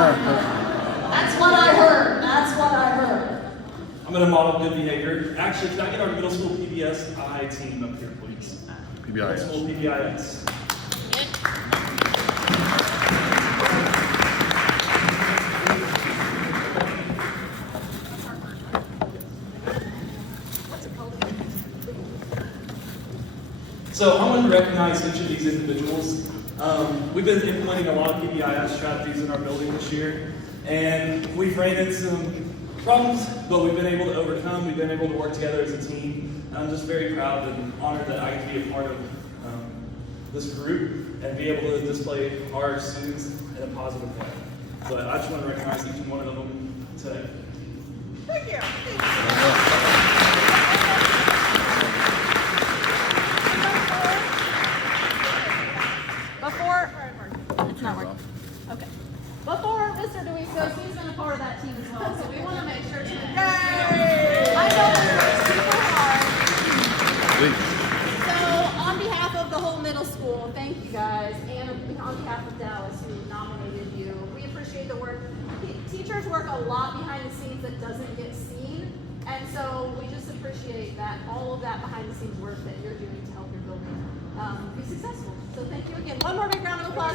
That's what I heard. That's what I heard. I'm going to model good behavior. Actually, can I get our middle school PBIS team up here, please? Middle school PBIS. So I want to recognize each of these individuals. We've been implementing a lot of PBIS strategies in our building this year, and we've ran into some problems, but we've been able to overcome. We've been able to work together as a team. And I'm just very proud and honored that I get to be a part of this group and be able to display our students in a positive way. But I just want to recognize each one of them today. Thank you. It's not working. Okay. Before Mr. DeWeese goes, he's been a part of that team as well, so we want to make sure to. Yay! I know we worked super hard. So, on behalf of the whole middle school, thank you guys, and on behalf of Dallas, who nominated you, we appreciate the work. Teachers work a lot behind the scenes that doesn't get seen, and so we just appreciate that all of that behind the scenes work that you're doing to help your building be successful. So, thank you again. One more big round of applause.